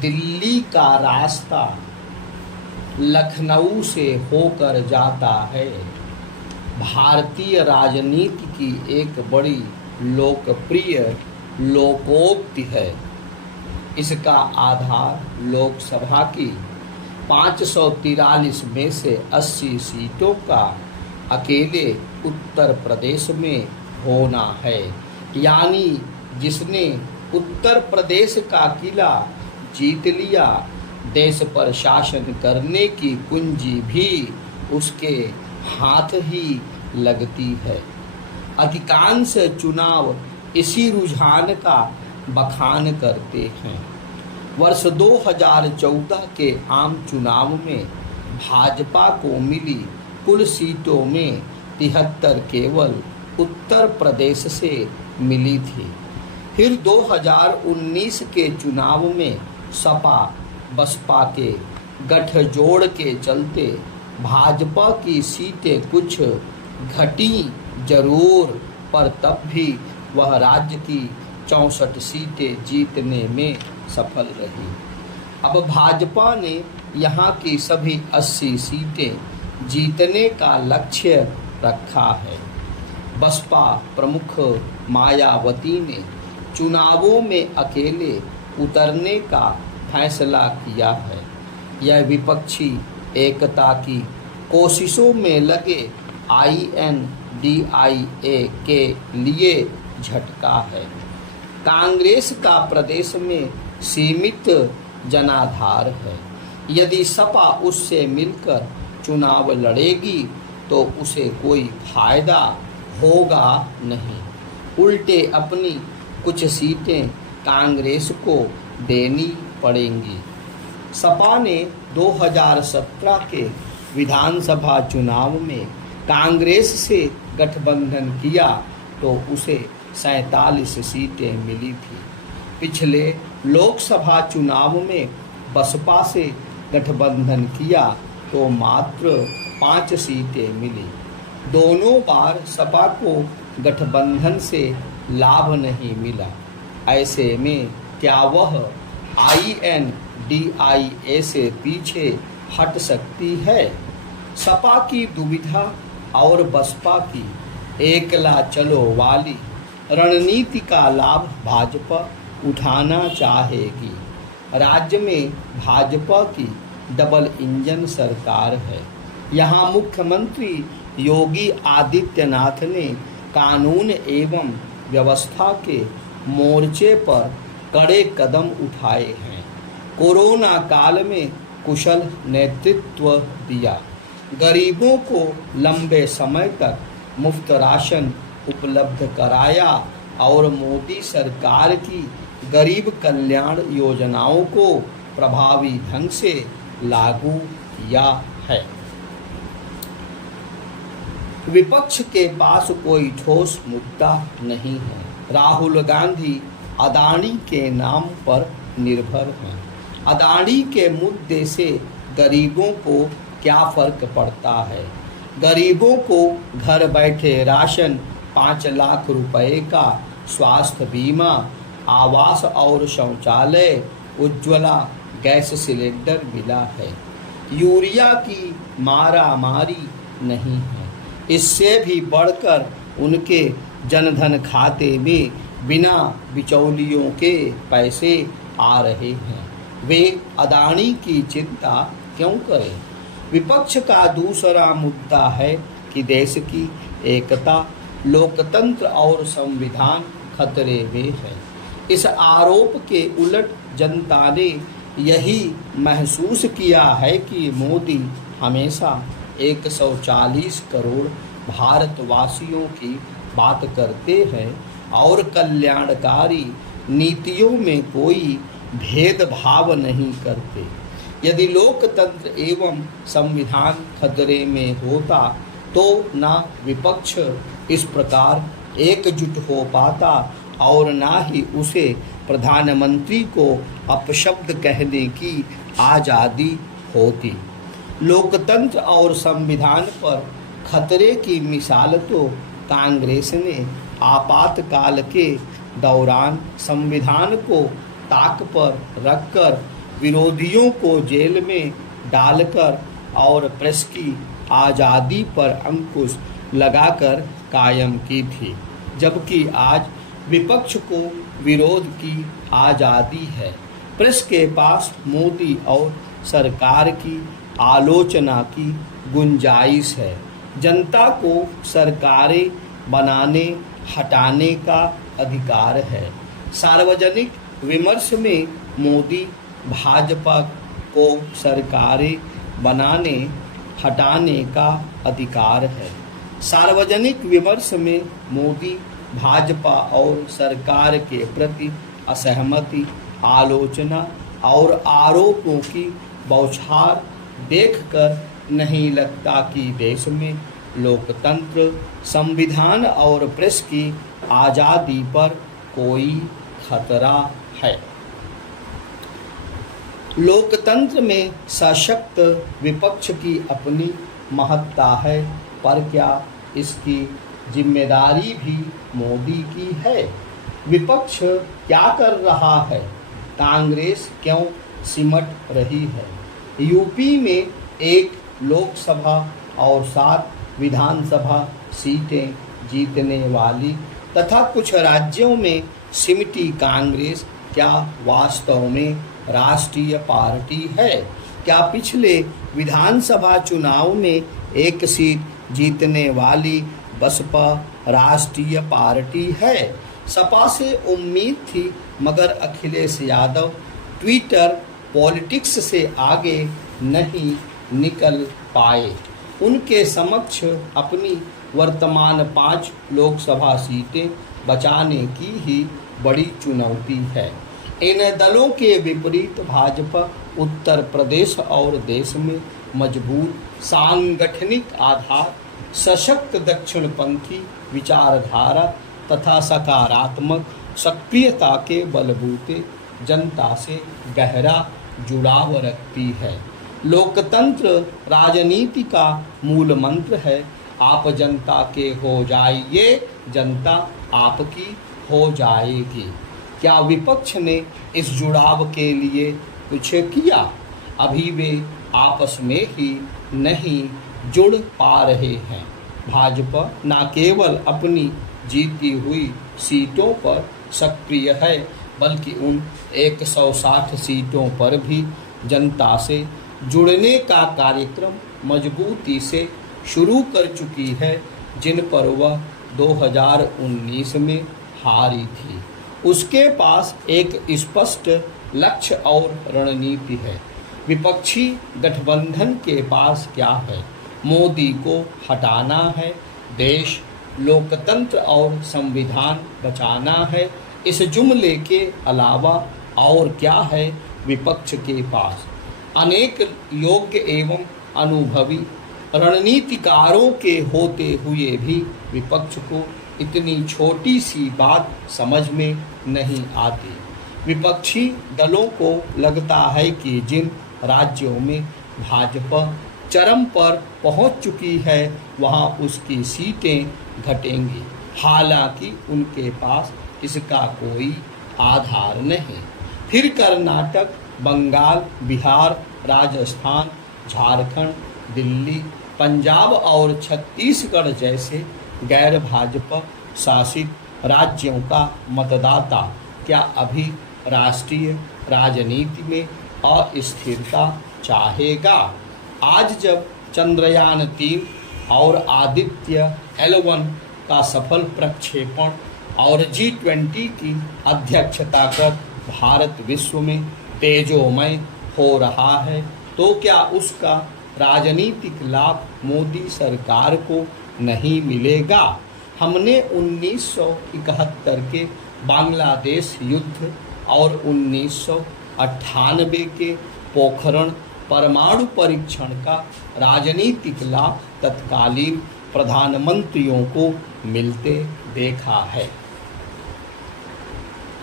दिल्ली का रास्ता लखनऊ से होकर जाता है। भारतीय राजनीति की एक बड़ी लोकप्रिय लोकोक्ति है। इसका आधार लोकसभा की 543 में से 80 सीटों का अकेले उत्तर प्रदेश में होना है। यानी जिसने उत्तर प्रदेश का किला जीत लिया, देश पर शासन करने की कुंजी भी उसके हाथ ही लगती है। अधिकांश चुनाव इसी रुझान का बखान करते हैं। वर्ष 2014 के आम चुनाव में भाजपा को मिली कुल सीटों में 73 केवल उत्तर प्रदेश से मिली थी। फिर 2019 के चुनाव में सपा बसपा के गठजोड़ के चलते भाजपा की सीटें कुछ घटी जरूर, पर तब भी वह राज्य की 64 सीटें जीतने में सफल रही। अब भाजपा ने यहाँ की सभी 80 सीटें जीतने का लक्ष्य रखा है। बसपा प्रमुख मायावती ने चुनावों में अकेले उतरने का फैसला किया है। यह विपक्षी एकता की कोशिशों में लगे INDIA के लिए झटका है। कांग्रेस का प्रदेश में सीमित जनाधार है। यदि सपा उससे मिलकर चुनाव लड़ेगी तो उसे कोई फायदा होगा नहीं, उल्टे अपनी कुछ सीटें कांग्रेस को देनी पड़ेंगी। सपा ने 2017 के विधानसभा चुनाव में कांग्रेस से गठबंधन किया तो उसे 47 सीटें मिली थी। पिछले लोकसभा चुनाव में बसपा से गठबंधन किया तो मात्र 5 सीटें मिली। दोनों बार सपा को गठबंधन से लाभ नहीं मिला। ऐसे में क्या वह INDIA से पीछे हट सकती है? सपा की दुविधा और बसपा की एकला चलो वाली रणनीति का लाभ भाजपा उठाना चाहेगी। राज्य में भाजपा की डबल इंजन सरकार है। यहाँ मुख्यमंत्री योगी आदित्यनाथ ने कानून एवं व्यवस्था के मोर्चे पर कड़े कदम उठाए हैं। कोरोना काल में कुशल नेतृत्व दिया, गरीबों को लंबे समय तक मुफ्त राशन उपलब्ध कराया और मोदी सरकार की गरीब कल्याण योजनाओं को प्रभावी ढंग से लागू किया है। विपक्ष के पास कोई ठोस मुद्दा नहीं है। राहुल गांधी अदानी के नाम पर निर्भर हैं। अदानी के मुद्दे से गरीबों को क्या फर्क पड़ता है? गरीबों को घर बैठे राशन, 5 लाख रुपए का स्वास्थ्य बीमा, आवास और शौचालय, उज्ज्वला गैस सिलेंडर मिला है। यूरिया की मारामारी नहीं है। इससे भी बढ़कर उनके जनधन खाते में बिना बिचौलियों के पैसे आ रहे हैं। वे अदानी की चिंता क्यों करें? विपक्ष का दूसरा मुद्दा है कि देश की एकता, लोकतंत्र और संविधान खतरे में है। इस आरोप के उलट जनता ने यही महसूस किया है कि मोदी हमेशा 140 करोड़ भारतवासियों की बात करते हैं और कल्याणकारी नीतियों में कोई भेदभाव नहीं करते। यदि लोकतंत्र एवं संविधान खतरे में होता तो ना विपक्ष इस प्रकार एकजुट हो पाता और ना ही उसे प्रधानमंत्री को अपशब्द कहने की आज़ादी होती। लोकतंत्र और संविधान पर खतरे की मिसाल तो कांग्रेस ने आपातकाल के दौरान संविधान को ताक पर रखकर विरोधियों को जेल में डालकर और प्रेस की आज़ादी पर अंकुश लगाकर कायम की थी, जबकि आज विपक्ष को विरोध की आज़ादी है। प्रेस के पास मोदी और सरकार की आलोचना की गुंजाइश है। जनता को सरकारें बनाने हटाने का अधिकार है। सार्वजनिक विमर्श में मोदी भाजपा को सरकारें बनाने हटाने का अधिकार है। सार्वजनिक विमर्श में मोदी भाजपा और सरकार के प्रति असहमति, आलोचना और आरोपों की बौछार देखकर नहीं लगता कि देश में लोकतंत्र, संविधान और प्रेस की आज़ादी पर कोई खतरा है। लोकतंत्र में सशक्त विपक्ष की अपनी महत्ता है, पर क्या इसकी जिम्मेदारी भी मोदी की है? विपक्ष क्या कर रहा है? कांग्रेस क्यों सिमट रही है? यूपी में 1 लोकसभा और 7 विधानसभा सीटें जीतने वाली तथा कुछ राज्यों में सिमटी कांग्रेस क्या वास्तव में राष्ट्रीय पार्टी है? क्या पिछले विधानसभा चुनाव में 1 सीट जीतने वाली बसपा राष्ट्रीय पार्टी है? सपा से उम्मीद थी, मगर अखिलेश यादव ट्विटर पॉलिटिक्स से आगे नहीं निकल पाए। उनके समक्ष अपनी वर्तमान 5 लोकसभा सीटें बचाने की ही बड़ी चुनौती है। इन दलों के विपरीत भाजपा उत्तर प्रदेश और देश में मजबूत सांगठनिक आधार, सशक्त दक्षिणपंथी विचारधारा तथा सकारात्मक सक्रियता के बलबूते जनता से गहरा जुड़ाव रखती है। लोकतंत्र राजनीति का मूल मंत्र है। आप जनता के हो जाइए, जनता आपकी हो जाएगी। क्या विपक्ष ने इस जुड़ाव के लिए कुछ किया? अभी वे आपस में ही नहीं जुड़ पा रहे हैं। भाजपा न केवल अपनी जीती हुई सीटों पर सक्रिय है, बल्कि उन 160 सीटों पर भी जनता से जुड़ने का कार्यक्रम मजबूती से शुरू कर चुकी है, जिन पर वह 2019 में हारी थी। उसके पास एक स्पष्ट लक्ष्य और रणनीति है। विपक्षी गठबंधन के पास क्या है? मोदी को हटाना है, देश, लोकतंत्र और संविधान बचाना है। इस जुमले के अलावा और क्या है विपक्ष के पास? अनेक योग्य एवं अनुभवी रणनीतिकारों के होते हुए भी विपक्ष को इतनी छोटी सी बात समझ में नहीं आती। विपक्षी दलों को लगता है कि जिन राज्यों में भाजपा चरम पर पहुंच चुकी है, वहां उसकी सीटें घटेंगी। हालांकि उनके पास इसका कोई आधार नहीं। फिर कर्नाटक, बंगाल, बिहार, राजस्थान, झारखंड, दिल्ली, पंजाब और छत्तीसगढ़ जैसे गैर भाजपा शासित राज्यों का मतदाता क्या अभी राष्ट्रीय राजनीति में अस्थिरता चाहेगा? आज जब चंद्रयान 3 और आदित्य L1 का सफल प्रक्षेपण और G20 की अध्यक्षता कर भारत विश्व में तेजोमय हो रहा है, तो क्या उसका राजनीतिक लाभ मोदी सरकार को नहीं मिलेगा? हमने 1971 के बांग्लादेश युद्ध और 1998 के पोखरण परमाणु परीक्षण का राजनीतिक लाभ तत्कालीन प्रधानमंत्रियों को मिलते देखा है।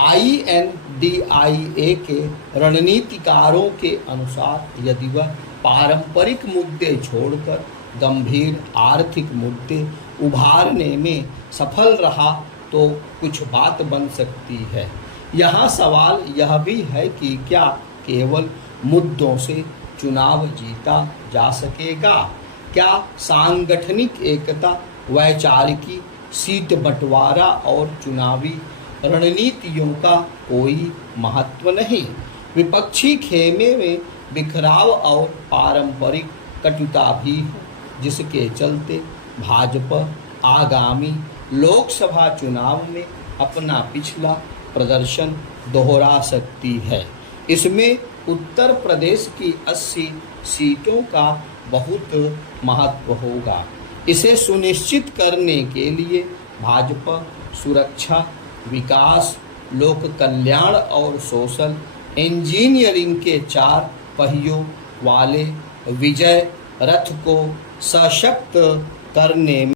INDIA के रणनीतिकारों के अनुसार यदि वह पारंपरिक मुद्दे छोड़कर गंभीर आर्थिक मुद्दे उभारने में सफल रहा तो कुछ बात बन सकती है। यहाँ सवाल यह भी है कि क्या केवल मुद्दों से चुनाव जीता जा सकेगा? क्या सांगठनिक एकता, वैचारिकी, सीट बंटवारा और चुनावी रणनीतियों का कोई महत्व नहीं? विपक्षी खेमे में बिखराव और पारंपरिक कटुता भी है, जिसके चलते भाजपा आगामी लोकसभा चुनाव में अपना पिछला प्रदर्शन दोहरा सकती है। इसमें उत्तर प्रदेश की 80 सीटों का बहुत महत्व होगा। इसे सुनिश्चित करने के लिए भाजपा सुरक्षा, विकास, लोक कल्याण और सोशल इंजीनियरिंग के 4 पहियों वाले विजय रथ को सशक्त करने